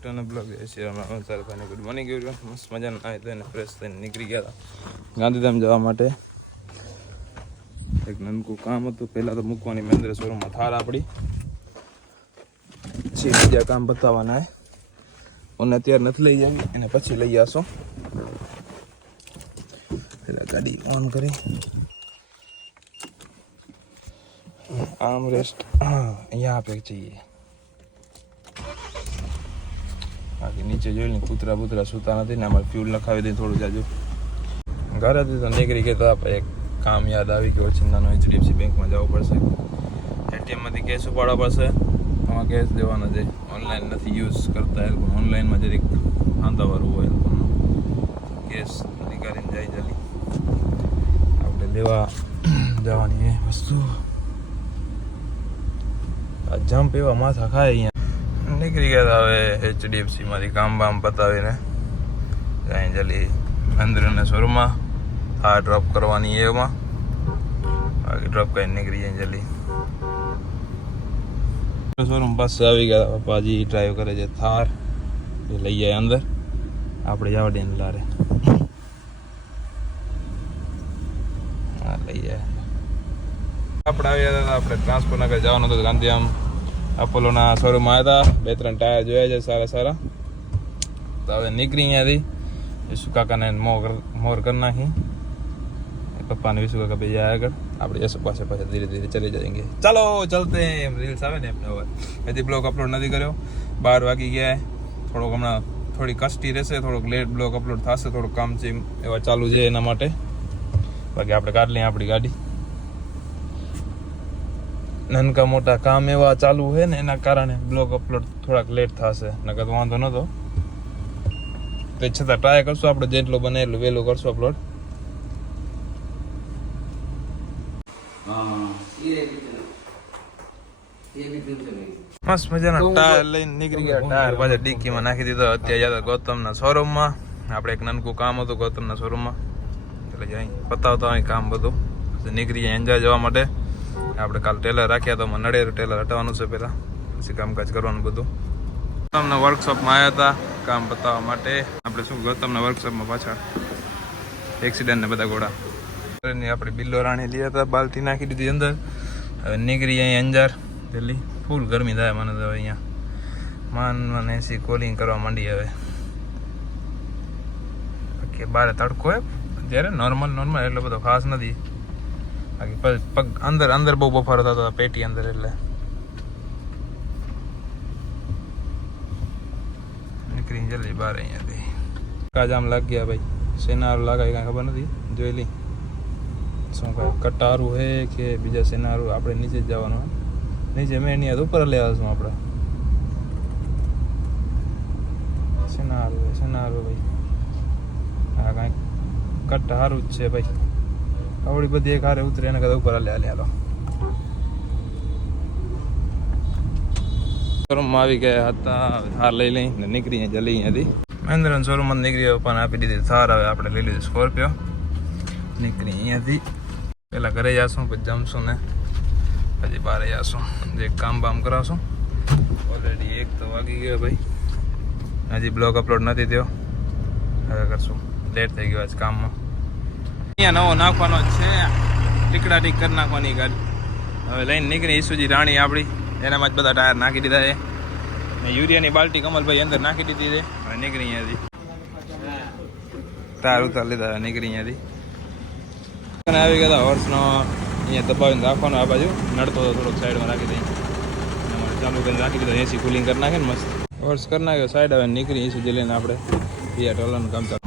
Blog સારું good morning મસ્ત મજાના આવે તો એને ફ્રેશ થઈને નીકળી ગયા હતા ગાંધીધામ જવા માટે. એક નાનકું કામ હતું. પહેલાં તો મૂકવાની મહેન્દ્ર શોરૂમમાં થાર આપણી, પછી બીજા કામ બતાવવાના અને અત્યારે નથી લઈ જાય એને પછી લઈ આવશો. પહેલાં ગાડી ઓન કરી આર્મ રેસ્ટ અહીંયા पे चाहिए. બાકી નીચે જોઈ ને કૂતરા બૂતરા સૂતા નથી ને અમારે ફ્યુલ લખાવી દઈએ થોડું જાજુ. ઘરેથી તો નીકળી ગયા તો આપણે એક કામ યાદ આવી ગયું. ચિંતાનો HDFC બેંકમાં જવું પડશે. ATMમાંથી કેશ ઉપાડવા પડશે. આમાં કેશ દેવાના છે. ઓનલાઈન નથી યુઝ કરતા એ લોકો. ઓનલાઈનમાં જરીક આંધાવાળું હોય કેશ નીકાળીને જાય જલ્દી. આપણે લેવા જવાની એ વસ્તુ જમ્પ એવા માથા ખાય અહીંયા. નીકળી ગયા હતા હવે HDFC માંથી કામ બામ પતાવીને જાય જલ્દી મહેન્દ્રના શોરૂમમાં. આ ડ્રોપ કરવાની એમાં બાકી ડ્રોપ કરીને નીકળી જાય જલ્દી. શોરૂમ પાસે આવી ગયા. પપ્પાજી ડ્રાઈવ કરે છે થાર, એ લઈ જાય અંદર. આપણે જવા દે લારે હા લઈ જાય. આપણે આવ્યા હતા આપણે ટ્રાન્સફર નગર જવાનું હતું. ગાંધીધામ અપોલોના શોરૂમમાં આવ્યા હતા. 2-3 ટાયર જોયા છે સારા. તો હવે નીકળી અહીંયાથી વિશુ કાકાને મોર કરી નાખી. પપ્પાને વિશુ કાકા બે જાય આગળ. આપણે યશુ પાસે ધીરે ધીરે ચલી જાएंगे. ચાલો ચલતે રીલ્સ આવે ને એમને. હવે હજી બ્લોગ અપલોડ નથી કર્યો. 12 વાગી ગયા. થોડોક હમણાં થોડી કષ્ટી રહેશે. થોડોક લેટ બ્લોગ અપલોડ થશે. થોડુંક કામ છે એવા ચાલુ છે એના માટે. બાકી આપણે કાઢ લઈએ આપણી ગાડી. નાનકા મોટા કામ એવા ચાલુ છે ને એના કારણે બ્લોગ અપલોડ થોડાક લેટ થશે. નકર તો વાંધો નહોતો. તે છતાં ટ્રાય કરશું આપણે જેટલો બને એટલું વહેલું કરશું અપલોડ. મસ્ત મજાના ટાયર લઈને નીકળી ગયા. ટાયર પાછા ડિક્કીમાં નાખી દીધો. અત્યારે જતા ગૌતમના શોરૂમમાં. આપણે એક નાનકું કામ હતું ગૌતમના શોરૂમમાં, એટલે જઈ પતાવતા હોય કામ બધું. પછી નીકળી જાય એન્જોય જવા માટે. આપણે કાલ ટેલર રાખ્યા તો નડેરું ટેલર હટાવવાનું છે પહેલાં, પછી કામકાજ કરવાનું બધું. ગૌતમના વર્કશોપમાં આવ્યા હતા કામ બતાવવા માટે. આપણે શું ગૌતમના વર્કશોપમાં પાછળ એક્સિડન્ટ ને બધા ઘોડા આપણે બિલ્લો રાણી લીધા હતા. બાલટી નાખી દીધી અંદર. હવે નીકળી અહીં અંજાર દિલ્હી. ફૂલ ગરમી થાય મને તો હવે અહીંયા મને એસી કોલિંગ કરવા માંડી. હવે બાકી બહાર તડકો હોય અત્યારે નોર્મલ એટલો બધો ખાસ નથી. બાકી પગ અંદર બહુ બફારો થતો હતો પેટી અંદર. એટલે નીકળી જલ્દી બહાર અહીંયાથી. કાજામ લાગ ગયા ભાઈ. સેનારું લાગાય કાંઈ ખબર નથી. જોઈ લી શું કાંઈ કટારું હે કે બીજા સેનારું. આપણે નીચે જ જવાનું. નીચે મેં નહીં ઉપર લેવા છું આપણે. સેનારું ભાઈ. હા કાંઈક કટ સારું જ છે ભાઈ. આવડી બધી એક હારે ઉતરે એને કદાચ ઉપર હાલો. શોરૂમમાં આવી ગયા હતા. થાર લઈ લઈને નીકળી જલ્દી અહીંયાથી. મહેન્દ્રના શોરૂમમાં નીકળી પપ્પાને આપી દીધી થાર. હવે આપણે લઈ લીધી સ્કોર્પિયો. નીકળી અહીંયાથી. પહેલાં ઘરે જઈશું પછી જમશું ને પછી બહાર જઈશું. જે કામ બામ કરાવશું. ઓલરેડી 1 તો વાગી ગયો ભાઈ. હજી બ્લોગ અપલોડ નથી થયો. હવે કરશું. લેટ થઈ ગયો આજ કામમાં. અહીંયા નવો નાખવાનો જ છે. ટીકડા ટીક કરી નાખવાની ગાડી. હવે લઈને નીકળી ઈસુજી રાણી આપણી. એનામાં જ બધા ટાયર નાખી દીધા છે. યુરિયાની બાલ્ટી કમલભાઈ અંદર નાખી દીધી છે. હવે નીકળી અહીંયાથી. ટાયર ઉતાર લીધા. હવે નીકળી અહીંયાથી. આવી ગયા હતા. હોર્સનો અહીંયા દબાવીને રાખવાનો. આ બાજુ નડતો હતો થોડોક સાઈડમાં રાખી દઈએ. ચાલુ કરીને રાખી દીધો. એસી કુલિંગ કરી નાખે ને મસ્ત. હોર્સ કરી નાખ્યો સાઈડ. હવે નીકળી એસી જે લઈને આપણે બીજા ટોલાનું કામ ચાલુ.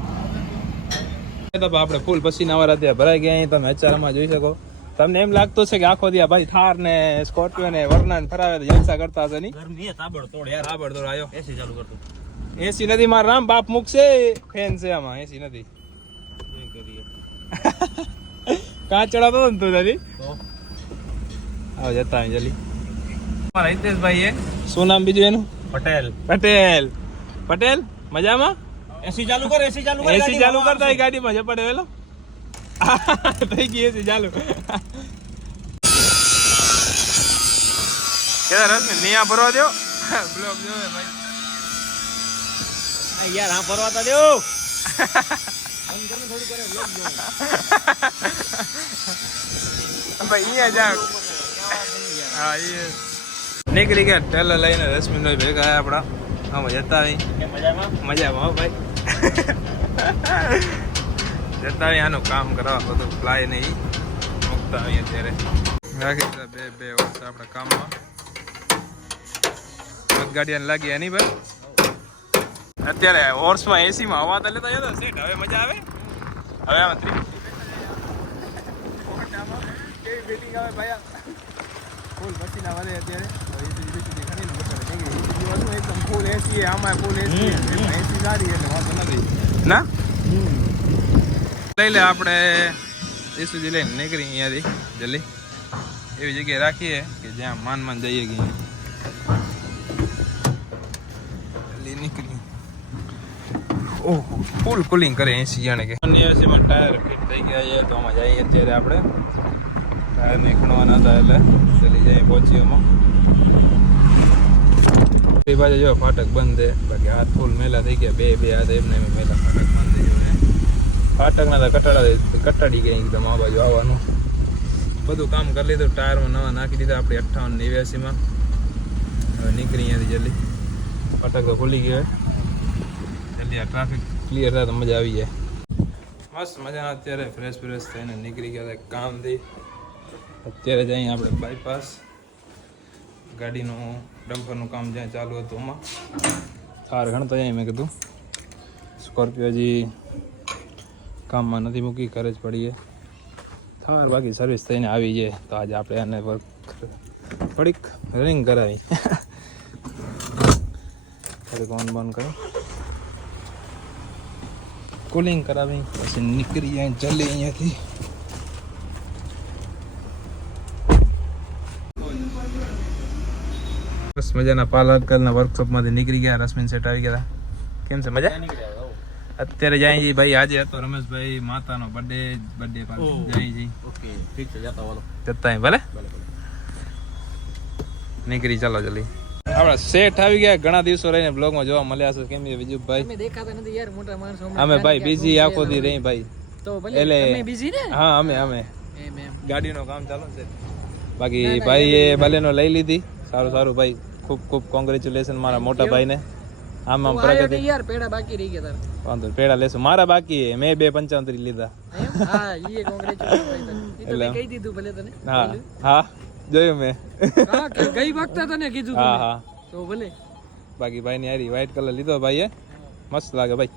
આપણે ફૂલ પસીના વાળા ત્યાં ભરાઈ ગયા. અહીં તમે અચારમાં જોઈ શકો. તમને એમ લાગતું છે કે આખો દિયા ભાઈ થાર ને સ્કોર્પિયો ને વરના ને ફરાવે તો જલસા કરતા હશે નહીં? ગરમી તાબડતોડ યાર. તાબડતોડ આવ્યો. એસી ચાલુ કરતો. એસી નથી મારા રામ બાપ મૂકશે. ફેન છે આમાં. એસી નથી. કાં ચડાતો ને તું દાદી. આવો જતા જલ્દી. મારા હિતેશભાઈ એ શું નામ બીજું એનું? પટેલ મજામાં? એસી ચાલુ કર. એસી ચાલુ કરતા હોય ગાડીમાં ઝપડે વેલો. થઈ ગઈ એસી ચાલુ. કેદાર રસ ને નિયા ભરવા દો. બ્લોક જોવે ભાઈ. યાર હા ફરવા તો દેવ ભાઈ અહીંયા જા હા એ નીકળી ગયા ટેલર લઈને રશ્મિનભાઈ ભેગા આપણા આમ જતા આવી મજામાં હો ભાઈ જતા આવી આનું કામ કરવા બધું પ્લાય ને ઈ મૂકતા આવીએ અત્યારે રાખી દીધા બે વર્ષ આપણા કામમાં ગાડીયાને લાગી એની ભાઈ અત્યારે હોર્સમાં એસીમાં હવા તો લેતા જતા સીટ હવે મજા આવે હવે આમાં કેવી ફિટિંગ આવે ભાઈ ફૂલ પસીના વાળે અત્યારે એકદમ ફૂલ એસી આમાં ફૂલ એસી એસી સારી એટલે વાંધો નથી ના લઈ લે આપણે એ સુધી લઈને નીકળી અહીંયાથી જલ્દી એવી જગ્યાએ રાખીએ કે જ્યાં માન જઈએ કે જલ્દી નીકળી ઓહો ફૂલ કુલિંગ કરે 80 જાણે કે 89 ટાયર ફિટ થઈ ગયા છે તો આમાં જઈએ અત્યારે આપણે ટાયર નીકળવાના હતા એટલે ચલી જઈએ પહોંચીઓમાં એ બાજુ જો ફાટક બંધ છે બાકી હાથ ફૂલ મેલા થઈ ગયા બે હાથ એમને મેલા ફાટક બંધ થઈ ગયો ફાટકના તો કટાડી ગયા એકદમ આ બાજુ આવવાનું બધું કામ કરી લીધું ટાયરમાં નવા નાખી દીધા આપણે 58 89 હવે નીકળી અહીંયાથી જલ્દી ફાટક તો ખુલી ગયો જલ્દી આ ટ્રાફિક ક્લિયર થાય તો મજા આવી જાય મસ્ત મજા અત્યારે ફ્રેશ થઈને નીકળી ગયા કામથી અત્યારે જઈએ આપણે બાયપાસ ગાડીનું ડમ્પરનું કામ જ્યાં ચાલુ હતું એમાં થાર ગણતા જાય મેં કીધું સ્કોર્પિયો હજી કામમાં નથી મૂકી ઘરે જ પડીએ થાર બાકી સર્વિસ થઈને આવી જાય તો આજે આપણે એને વર્ક થોડીક રનિંગ કરાવી થોડીક ઓન બંધ કરી કુલિંગ કરાવી પછી નીકળી જાય જલ્દી અહીંયાથી બસ મજાના પાલકલના વર્કશોપમાંથી નીકળી ગયા રશ્મિન સેટ આવી ગયા કેમ છે મજા અત્યારે જાય છે ભાઈ આજે હતો રમેશભાઈ માતાનો બર્થડે પાર્ટી જાય છે ઓકે ઠીક છે જતા ભલે નીકળી ચાલો જલ્દી આપણા સેટ આવી ગયા ઘણા દિવસો રહીને બ્લોગમાં જોવા મળ્યા છે કેમ છે વિજુભાઈ અમે દેખાતા નથી યાર મોટા માણસો અમે ભાઈ બીજી આખો દી રહી ભાઈ તો ભલે તમે બીજી ને હા અમે ગાડીનો કામ ચાલુ છે બાકી ભાઈએ બલેનો લઈ લીધી સારું ભાઈ ખૂબ કોંગ્રેચ્યુલેશન મારા મોટા ભાઈને આમ પ્રગતિ યાર પેડા બાકી રહી ગયા તારે વાંધો પેડા લેશું મારા બાકી મેં 275 લીધા હા ઈ કોંગ્રેચ્યુલેશન એટલે કહી દીધું ભલે તને હા જોયું મેં હા ગઈ વખતે તને કીધું હા તો ભલે બાકી ભાઈની હારી વ્હાઈટ કલર લીધો ભાઈએ મસ્ત લાગે ભાઈ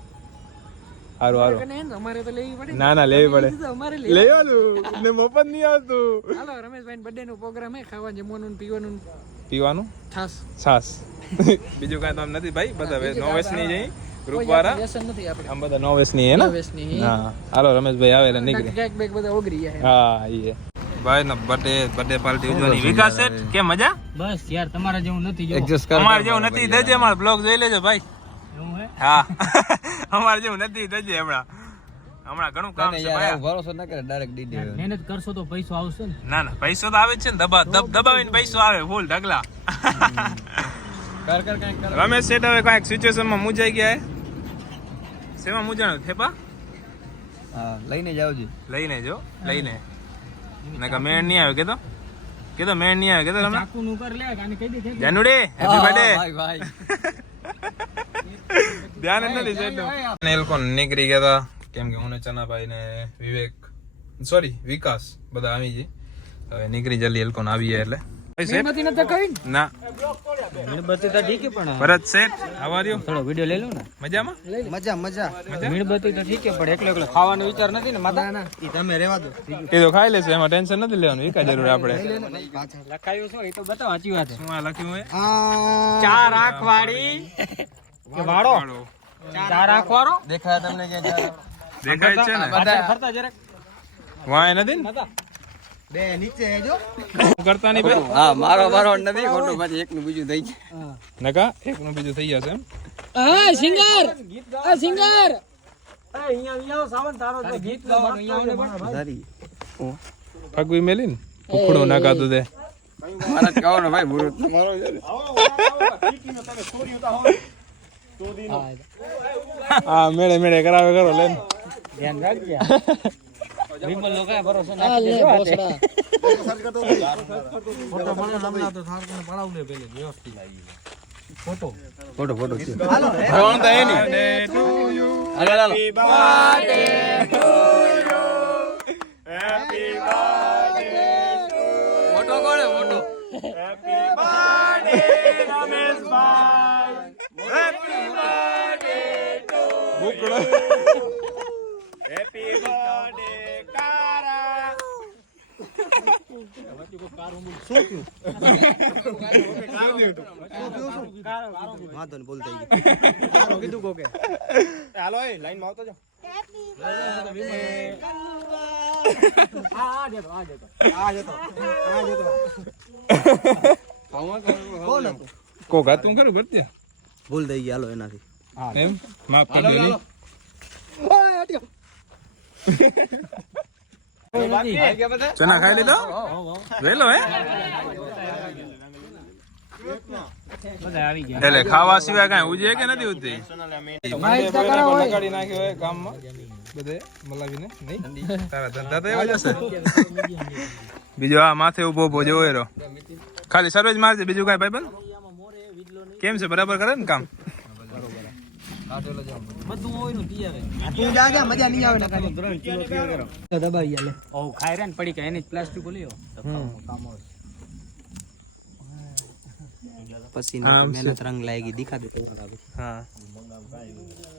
હારું અમારે તો લેવી પડે ના લેવી પડે અમારે લેવાનું ને મફત નહીં આવતું હાલો રમેશભાઈ બર્થડે નો પ્રોગ્રામ હે ખાવા જમવાનું પીવાનું છાસ બીજું કાંઈ તો આમ નથી ભાઈ બધા નો વેસ્ટ ની જઈ ગ્રુપ વાળા આમ બધા નો વેસ્ટ ની હે ને હા હાલો રમેશભાઈ આવે એટલે નીકળે કેક બેક બધા ઓગરી જાય હા ઈ ભાઈ નો બર્થડે પાર્ટી ઉજવવાની વિકાસ છે કે મજા બસ યાર તમારા જેવું નથી જો એડજસ્ટ કર અમાર જેવું નથી દેજે અમાર બ્લોગ જોઈ લેજો ભાઈ એવું હે હા અમાર જેવું નથી દેજે હમણાં ઘણું કામ છે ભાઈ ભરોસો ન કરે ડાયરેક્ટ દી દે મહેનત કરશો તો પૈસો આવશે ને ના પૈસો તો આવે જ છે ને દબાવીને પૈસો આવે ફૂલ ઢગલા કર કાંઈક રમેશ સેટ હવે કાંઈક સિચ્યુએશનમાં મુંજાઈ ગયા હે સેમાં મુંજાણો થેપા હા લઈને મેળ નહીં આવે કેતો મેળ નહીં આવે કેતો તમે ચાકુ નું કર લે આને કહી દે જાનુડી હેપી બર્થડે ભાઈ ધ્યાન નથી સેટ ને એલકો નીકળી ગયા હતા કેમ કે હું ને ચનાભાઈ ને વિકાસ બધા આવી જઈ હવે નીકળી જલ્દી એલકો આવી જાય એટલે ના મીણબત્તી તો ઠીક પણ ભરત સેટ આવાર્યો થોડો વિડિયો લઈ લો ને મજામાં મજા મીણબત્તી તો ઠીક પણ એકલો ખાવાનો વિચાર નથી ને માતા ના ઈ તમે રહેવા દો એ તો ખાઈ લેશે એમાં ટેન્શન નથી લેવાનું વિકા જરૂર આપણે લખાયું છે એ તો બતાવ સાચી વાત છે શું આ લખ્યું હે ચાર આંખ વાળી કે વાળો ચાર આંખ વાળો દેખાય તમને કે દેખાય છે ને ફરતા જરાક વાય નથી ને બે નીચે હેજો કરતા નહીં ભાઈ હા મારો નથી ખોટો પછી એકનું બીજું થઈ જાય નકા એકનું બીજું થઈ જશે એમ સિંગર અહીંયા સાવન તારો ગીત ગાવાનો સારી પગવી મેલીન ઉખડો નાકા તું દે મારા કહો ને ભાઈ મુરત મારો યાર હા મેળે મેળે કરાવે કરો લે ધ્યાન રાખજે વિમલ લોકો ભરોસો આ લે બોસડા ફોટો મને લમણા તો થાર કોને પડાવ લે પેલે વ્યવસ્થિત આવી ફોટો હાલો કોણ તો એ ની હાલો happy birthday to you happy birthday photo કોને ફોટો હેપી બર્થડે રમેશભાઈ હેપી બર્થડે ટુ બુકડો હેપી બર્થડે કારા વાંધો નહીં બોલ થઈ ગયું કીધું કોકે હાલો એ લાઈન માં આવતો જો કો ગાતું ખરું ભરતી ભૂલ થઈ ગઈ હાલો એનાથી એમ માફ કરી દેલી ચના ખાઈ લીધો વેલો હે એટલે ખાવા સિવાય કઈ ઉજે કે નથી ઉજતી લગાડી નાખ્યો હોય કામમાં બધે મલાવીને નહીં તારા ધંધા તો એવા જ હશે બીજો આ માથે ઉભો ઉભો જોવો એરો ખાલી સર્વેજ મારજે બીજું કઈ ભાઈબંધ કેમ છે બરાબર કરે ને કામ બધું હોય નું તૈયાર તું જા જા મજા નહીં આવે નકા 3 કિલો તૈયાર કરો દબાઈ આલે ઓ ખાઈ રે ને પડી કે એની પ્લાસ્ટિક લ્યો કામ હોય પછી મહેનત રંગ લાગી દિખા દે તો હા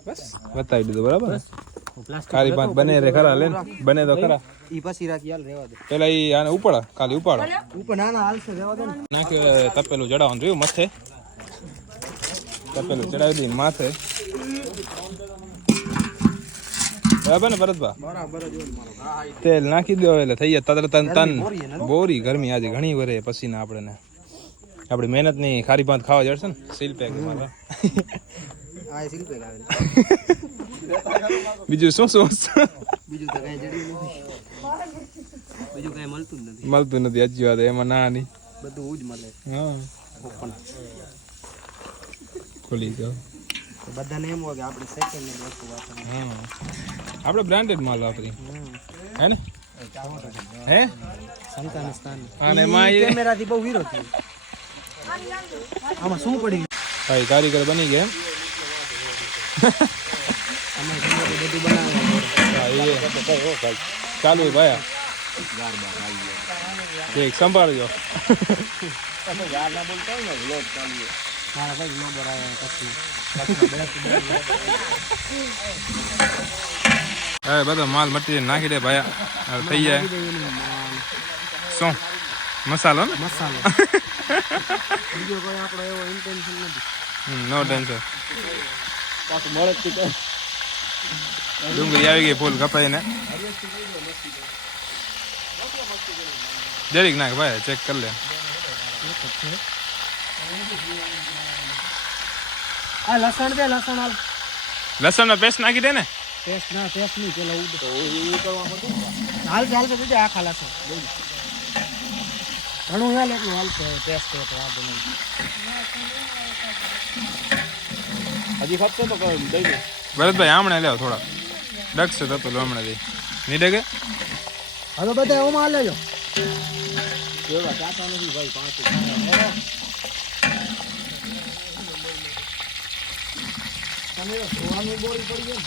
બસ બતાવી દીધું બરાબર કાલી પાંચ બને રે ખરા લે બને તો ખરા ઈ પછી રાખી હાલ રેવા દે પેલા ઈ આને ઉપાડા કાલી ઉપાડો ઉપર નાના હાલશે રેવા દે નાખે તપેલું ચડાવવાનું રહ્યું મથે તપેલું ચડાવી દઈ માથે બરાબર ને ભરતભા બરાબર જ હોય મારો તેલ નાખી દો એટલે થઈ જાય તદ્ર તન તન બોરી ગરમી આજે ઘણી વરે પસીના આપણે આપણી મહેનત ની ખારી ભાત ખાવા જડશે ને સીલ પેક મારવા આ શિલ્પે લાવે બીજું શું શું બીજું તો કઈ જડી નથી બીજું કઈ મળતું જ નથી મળતું નથી હજી વાત એમાં ના નહીં બધું જ મળે હા ઓપન ખુલી ગયો તો બધાને એમ હોય કે આપણે સેકન્ડ ની વસ્તુ વાપરીએ હા આપણે બ્રાન્ડેડ માલ વાપરી હે ને હે સંતાન સ્થાન અને માં એ કેમેરાથી બહુ વિરોધ થયો આમાં શું પડી ભાઈ કારીગર બની ગયા અમે બધું બનાવે હા એ ચાલુ ભાઈ ઠીક સંભાળજો મારા ભાઈ નો બરાબર પછી હવે બધો માલ મટીરિયલ નાખી દે ભાઈ હવે થઈ જાય શું મસાલો ને મસાલો બીજો કોઈ આપણો એવો ઇન્ટેન્શન નથી નો ટેન્શન પાછું મળે જ કઈ ડુંગળી આવી ગઈ ફૂલ કપાઈને જરીક નાખ ભાઈ ચેક કરી લે આ લસણ દે લસણ હાલ લસણનો પેસ્ટ નાખી દે ને ટેસ્ટ ના ટેસ્ટ નહીં પેલા ઉડ હાલ ચાલ કે બીજા આખા લસણ ઘણું હાલ એટલું હાલશે ટેસ્ટ તો આ બને હજી ખપશે તો દઈ દે ભરતભાઈ આમણે લેવો થોડા ડગશે તો પેલું હમણાં દઈ નહીં ડગે હવે બધા ઓમાં હાલ લેજો એવા ચાતા નથી ભાઈ પાંચ તમે સોવાનું બોરી પડી ગયો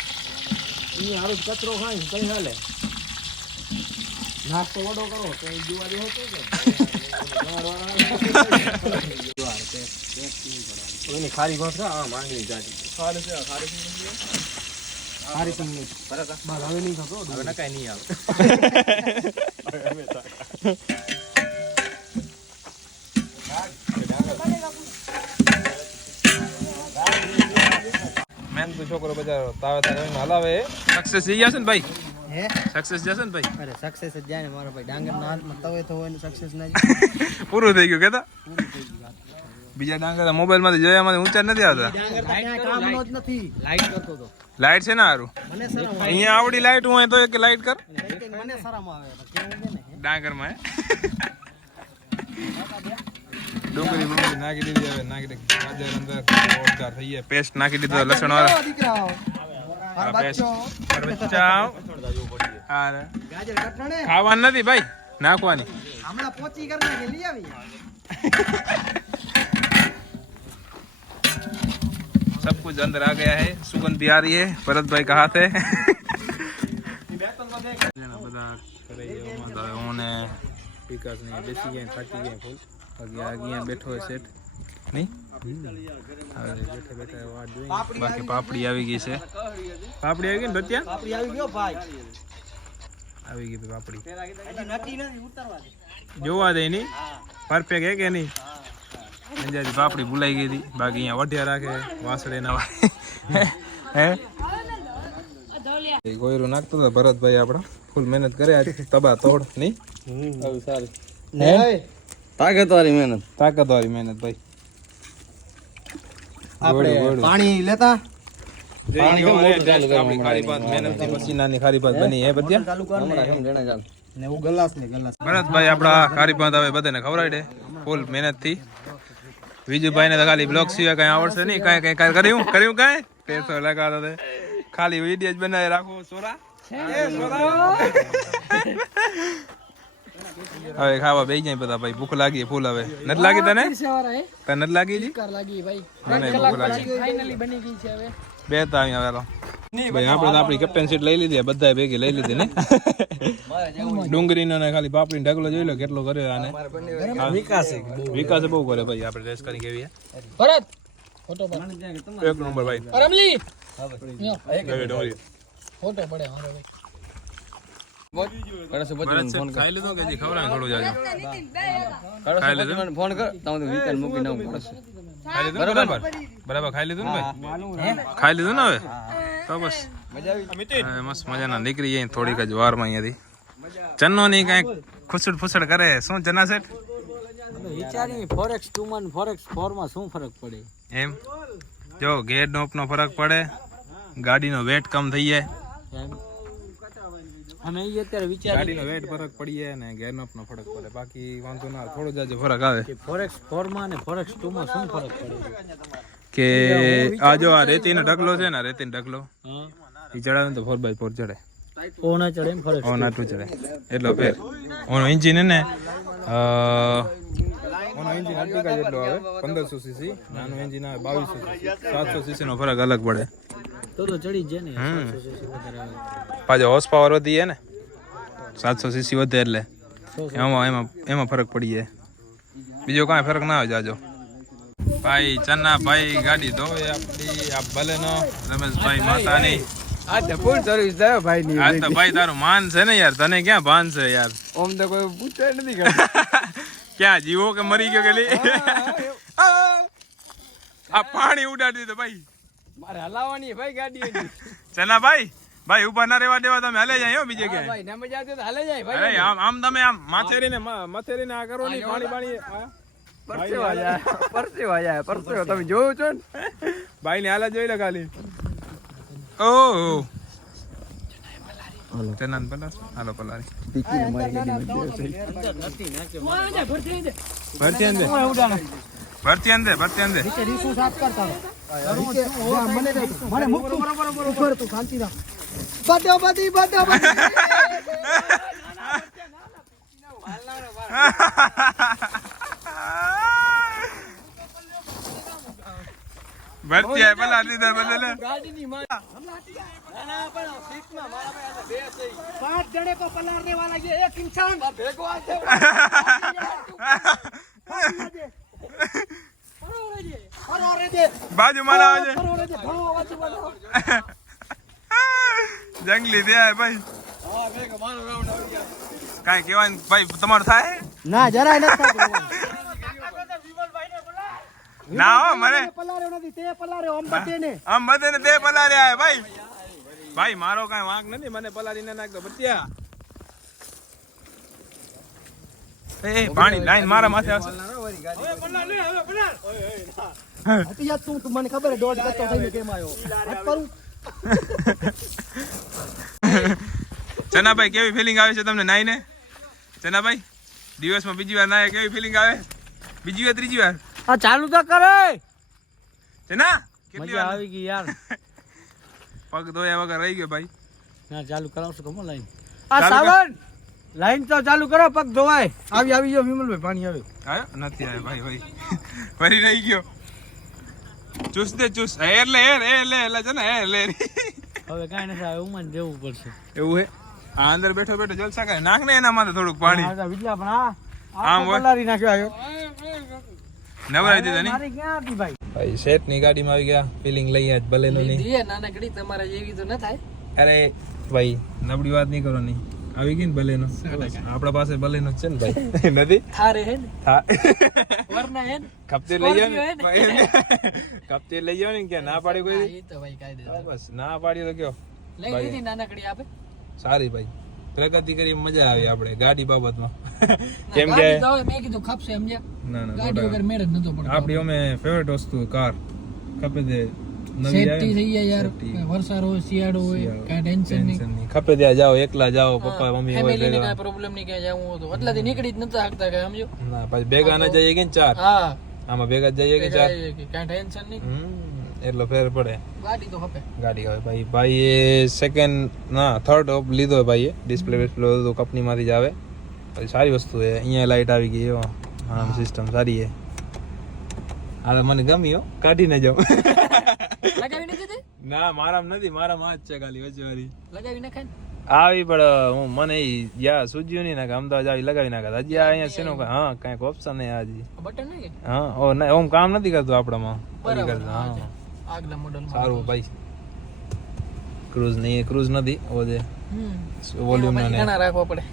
એ હારું કચરો ખાય કઈ હાલે નાસ્તો વડો કરો તો એ જોવા જેવો હતો કે એની ખારી ભાત આ માંગણી જાતી ખારી છે ખારી તમને બસ હવે નહીં થતો હવે નકાય નહીં આવે મેન તો છોકરો બજાર તાવે તાવે હલાવે સક્સેસ થઈ જશે ને ભાઈ હે સક્સેસ જશે ને ભાઈ અરે સક્સેસ જ જાય ને મારા ભાઈ ડાંગરના હાથમાં તવે તો હોય ને સક્સેસ ના પૂરું થઈ ગયું કેતા પૂરું થઈ ગયું બીજા ડાંગર મોબાઈલ માંથી જોયા માંથી ઊંચા નથી આવતા ડાંગર તો ક્યાંય કામનો જ નથી લાઈટ કરતો તો લાઈટ છે ને સારું મને શરમ આવે અહીંયા આવડી લાઈટ હોય તો એક લાઈટ કર મને શરમ આવે તો કેવું છે ને ડાંગર માં ડુંગળી બુંગળી નાખી દીધી હવે નાખી દે ગાજર અંદર જોરદાર થઈ જાય પેસ્ટ નાખી દીધો લસણ વાળો આ પેસ્ટ બચ્ચા હા ગાજર કટણે ખાવાનું નથી ભાઈ નાખવાની હમણાં પોચી કરના કે લઈ આવી सब कुछ अंदर आ गया है सुगंध भी आ रही है भरत भाई का हाथ है બધા ઓને વિકાસ ને બેસી ગયા થાકી ગયા ફૂલ બાકી આ ગયા બેઠો હોય સેટ નહીં હવે બેઠા બેઠા વાટ જોઈ બાકી પાપડી આવી ગઈ છે પાપડી આવી ગઈ ને ભત્યા પાપડી આવી ગયો ભાઈ આવી ગઈ પાપડી હજી નટી નથી ઉતારવા દે જોવા દે નહીં પરફેક્ટ હે કે નહીં અંજારી પાપડી ભૂલાઈ ગઈ હતી બાકી અહીંયા વઢિયા રાખે વાસળે ના હે ગોયરું નાખતો હતો ભરતભાઈ આપણા ફૂલ મહેનત કરે આજ તબા તોડ નહીં સારી તાકાતવાળી મહેનત તાકાતવાળી મહેનત ભાઈ આપણે પાણી લેતા પાણી આપણી ખારી ભાત મહેનતથી પસીનાની ખારી ભાત બની હે બધી ચાલુ કર ને હું ગલાસ ભરતભાઈ આપણા ખારી ભાત હવે બધાને ખવડાવી દે ફૂલ મહેનતથી વિજુભાઈ ને તો ખાલી બ્લોગ સિવાય કઈ આવડશે નહીં કઈ કર્યું કઈ પેસો લગાડો તે ખાલી વિડીયો જ બનાવી રાખો સોરા હવે ખાવા બેસી જાય બધા ભાઈ ભૂખ લાગી ફૂલ હવે નથી લાગી તને નથી લાગી જી મને ભૂખ લાગી બે તો આવી હવે ભાઈ આપણે તો આપણી કેપ્ટનશીપ લઈ લીધી બધા ભેગી લઈ લીધી ને ડુંગળીનો ને ખાલી પાપડી ઢગલો જોઈ લો કેટલો કર્યો આને વિકાસે બહુ કરે ભાઈ આપણે રેસ કરી કેવી ભરત ફોટો પર એક નંબર ભાઈ રમલી ડુંગળી ફોટો પડે મારો ભાઈ ખાઈ લીધું કે ખવડાવે થોડું જાજો ખાઈ લીધું ફોન કર તમે વીકેન્ડ મૂકી નાખું પડશે ખાઈ લીધું બરાબર ખાઈ લીધું ને ભાઈ ખાઈ લીધું ને હવે તો બસ મસ્ત મજાના નીકળી જાય થોડીક જ વારમાં અહીંયાથી ચન્નો ની કઈક ખુસડ ફુસડ કરે શું ચન્ના સેટ વિચારી ફોરેક્સ 2 માં ફોરેક્સ 4 માં શું ફરક પડે એમ જો ગેર નોપનો ફરક પડે ગાડીનો વેટ કમ થઈ જાય અમે એ અત્યારે વિચારી ગાડીનો વેટ ફરક પડી જાય ને ગેર નોપનો ફરક પડે બાકી વાંધો ના થોડો જ ફરક આવે કે ફોરેક્સ 4 માં અને ફોરેક્સ 2 માં શું ફરક પડે કે આ જો આ રેતીનો ઢગલો છે ને રેતીનો ઢગલો હા એ ચડાવે ને તો 4x4 ચડે ઓના ચડે એમ ફોરેક્સ ઓ નાતું ચડે એટલો ફેર ઓનો એન્જિન ને ઓનો એન્જિન અડધા જેટલો આવે 1500 સીસી નાનું એન્જિન આવે 2200 700 સીસી નો ફરક અલગ પડે તો ચડી જ જાય ને પાછો હોર્સ પાવર વધી જાય ને 700 સીસી વધે એટલે એમાં ફરક પડી જાય બીજો કાંઈ ફરક ના આવે જાજો ભાઈ ચન્ના ભાઈ ગાડી ધોવે આપણી આ બલેનો રમેશભાઈ માતાની આ તો ફૂલ સર્વિસ દે ભાઈ ની આ તો ભાઈ તારું માન છે ને યાર તને ક્યાં ભાન છે યાર ઓમ તો કોઈ પૂછે નથી કરતો ક્યાં જીવો કે મરી ગયો કે લી આ પાણી ઉડાડી દીધું ભાઈ મારે હલાવવાની ભાઈ ગાડી એની ચન્ના ભાઈ ઉભા ના રહેવા દેવા તમે હાલે જાય બીજે ક્યાંય ભાઈ ના મજા આવતી તો હાલે જાય ભાઈ અરે આમ તમે આમ મથેરીને આ કરો ની પાણી પરસેવા જાય તમે જોયું છો ને ભાઈ ની હાલત જોઈ લે ખાલી ઓહ ચન્ના પલાસ હાલો પલારી ભરતી અંદર નીચે રીસું સાફ કરતા મને મુક્ત બરોબર તું શાંતિ રાખ બધી ભરતી આય પલા લીધા બદલે ગાડીની માં ના પણ સીટમાં મારા ભાઈ આ બે છે 5 જણે કો પલારને વાલા ये एक इंसान ભેગો આ છે બાજુ માં આવે છે ભણો વાંચી બનાવો જંગલી દે ભાઈ હા ભેગો મારો રાઉન્ડ આવી ગયા કાઈ કહેવાય ભાઈ તમારું થાય ના જરાય નથી ના હો મને પલાર્યો નથી તે પલાર્યો આમ બટેને આમ બધાને તે પલાર્યા ભાઈ મારો કાઈ વાંક નથી મને પલારીને નાખ દો બચ્યા એ પાણી લાઈન મારા માથે આવશે હવે પલ્લા લે હવે પલ્લા હતિયા તું મને ખબર હે દોઢ કચ્ચો થઈને કેમ આવ્યો હટ કરું ચનાભાઈ કેવી ફિલિંગ આવે છે તમને નાઈને ચનાભાઈ દિવસમાં બીજી વાર નાય કેવી ફિલિંગ આવે બીજી વાર ત્રીજી વાર આ ચાલુ તો કરે ના કેટલી મજા વાર આવી ગઈ યાર પગ ધોયા વગર રહી ગયો ભાઈ ના ચાલુ કરાવશું કમો લાઈન ચાલુ આ સાવન લાઈન તો ચાલુ કરો પગ ધોવાય આવી ગયો વિમલભાઈ પાણી આવ્યું આવ્યો નથી આવ્યો ભાઈ ફરી રહી ગયો ચૂસ દે ચૂસ હેર લે છે ને હેર લે હવે કાંઈ નથી આવે ઉમન દેવું પડશે એવું હે આ અંદર બેઠો બેઠો જલસા કરે નાખ ને એના માથે થોડુંક પાણી આ વિજલા પણ આ આમ હોય. કલારી નાખ્યો આવ્યો નવરાઈ દીધા ની મારી ક્યાં હતી ભાઈ ભાઈ શેઠ ની ગાડીમાં આવી ગયા ફિલિંગ લઈ આજ ભલે નો નહીં દીએ નાનકડી તમારા જેવી તો ન થાય અરે ભાઈ નબળી વાત નહીં કરવાની આવી ગઈ ને ભલે નો આપણા પાસે ભલે નો છે ને ભાઈ નથી થારે હે ને હા વરના હે ને કપતે લઈ જાવ Scorpio ને કપતે લઈ જાવ ને કે ના પાડી કોઈ એ તો ભાઈ કાયદે બસ ના પાડી તો કયો લઈ લીધી નાનકડી આપે સારી ભાઈ પ્રગતિ કરી મજા આવી આપણે ગાડી બાબતમાં કેમ કે ગાડી તો હવે મેં કીધું ખપશે સમજ્યા ના ના ગાડી વગર મેળ જ નતો પડતો આપણી અમે ફેવરેટ વસ્તુ કાર ખપે દે સેફટી થઈ જાય યાર વરસાદ હોય શિયાળો હોય કાંઈ ટેન્શન નહીં ખપે ત્યાં જાઓ એકલા જાઓ પપ્પા મમ્મી હોય ફેમિલી ને ભેગા. કાંઈ પ્રોબ્લેમ નહીં ક્યાં જવું હતું એટલાથી નીકળી જ નતા શકતા કાંઈ સમજો ના પછી ભેગા ના જઈએ કે ને ચાર હા આમાં ભેગા જ જઈએ કે ચાર કાંઈ ટેન્શન નહીં એટલો ફેર પડે ગાડી તો ખપે ગાડી હવે ભાઈ ભાઈએ સેકન્ડ ના થર્ડ ઓફ લીધો ભાઈએ ડિસ્પ્લે ડિસ્પ્લે બધું કંપનીમાંથી જ આવે પછી સારી વસ્તુ છે અહીંયા લાઈટ આવી ગઈ એવો હા સિસ્ટમ સારી છે હાલે મને ગમી હો કાઢીને જાઉં લગાવી નથી દે ના મારામાં નથી મારામાં જ છે ખાલી વચ્ચે વાળી લગાવી નાખે ને આવી પણ હું મને યા સૂજ્યું નહીં નાખે અમદાવાદ આવી લગાવી નાખે હજી આ અહીંયા શેનું હા કાંઈક ઓપ્શન નહીં હજી બટન નહીં કે હા ઓ ના ઓમ કામ નથી કરતું આપણામાં ફરી બરાબર કરતું હા આગલા મોડલ સારું ભાઈ ક્રૂઝ નહીં ક્રૂઝ નથી ઓ જે વોલ્યુમ ને ઘણા રાખવા પડે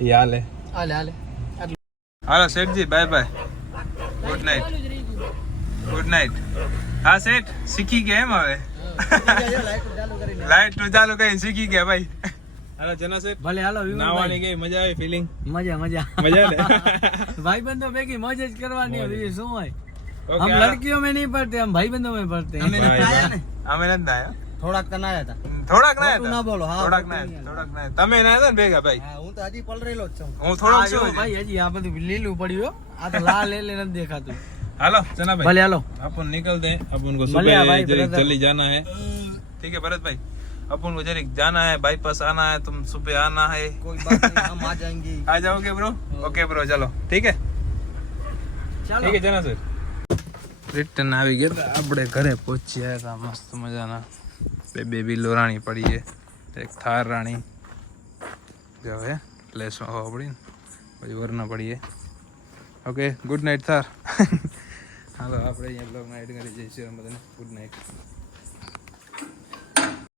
એ હાલે હાલે હાલે હાલો શેઠજી bye bye good night good night હા શેઠ શીખી ગયા એમ હવે લાઈટ નું ચાલુ કરી શીખી ગયા ભાઈ હાલો જના શેઠ ભલે હાલો નાવાની ગઈ મજા આવી ફિલિંગ મજા મજા ને भाई बंदों भेगी मौज ज करवानी है बीजू શું હોય Okay, हम हालो. लड़कियों में नहीं पढ़ते हम भाई बंदों में पढ़ते हैं અમે નથી નાયા થોડાક તનાયા હતા થોડાક નાયા ખોટું ના બોલો, હા, થોડાક ખોટું નાયા થોડાક નાયા તમે નાયા હતા ને ભેગા ભાઈ હા હું તો હજી પલરેલો જ છું હું થોડોક છું હજી. ભાઈ હજી આ બધું લીલું પડ્યું હો. આ તો લાલ એટલે નથી દેખાતું हेलो जना भाई भले हालो अपन निकलते हैं अपन को भले सुबह भाई, जल्दी brother। जल्दी जाना है ठीक है भरत भाई अपन को जल्दी जाना है बाईपास आना है तुम सुबह आना है कोई बात नहीं हम आ जाएंगे आ जाओगे ब्रो ओके ब्रो चलो ठीक है चलो ठीक है जना सर रिटर्न આવી ગયા હતા આપણે ઘરે પહોંચ્યા હતા મસ્ત મજાના બે બિલ્લો રાણી પડી છે એક થાર રાણી જો હે પ્લેસ હોવા પડી ને પછી વરના પડી છે ઓકે ગુડ નાઇટ થાર હાલો આપણે અહીંયા બ્લોગમાં એડ કરી જઈશું બધાને ગુડ નાઇટ